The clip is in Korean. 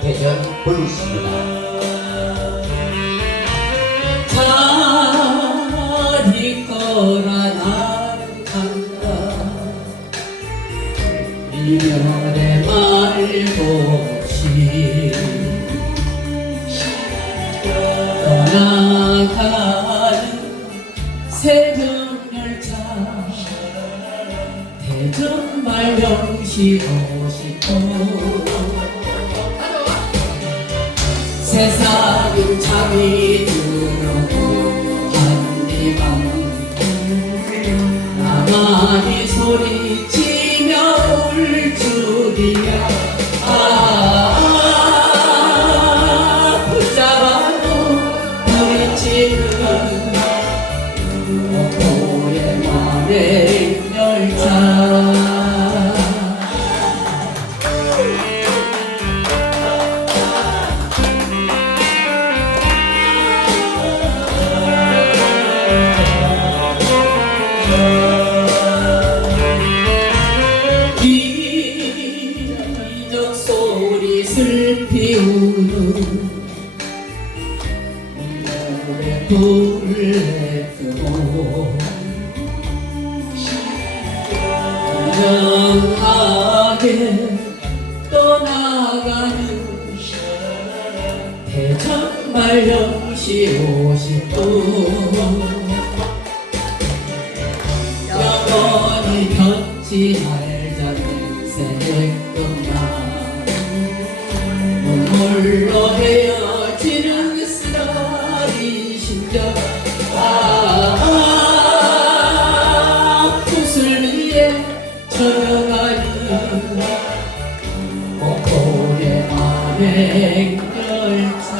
대전 블루스입니다. 이별의 말도 없이 떠나가는 새벽 대전 말령시 오시고 세상은 잠이 들어도 한이밤 나만이 소리치며 울 줄이야 아 붙잡아도 부딪히는 오토의 만행 노래 뜨고 영하게 떠나가는 대전 말령시 오십도 영원히 변치 말자 들어가는 목포의 만행 열차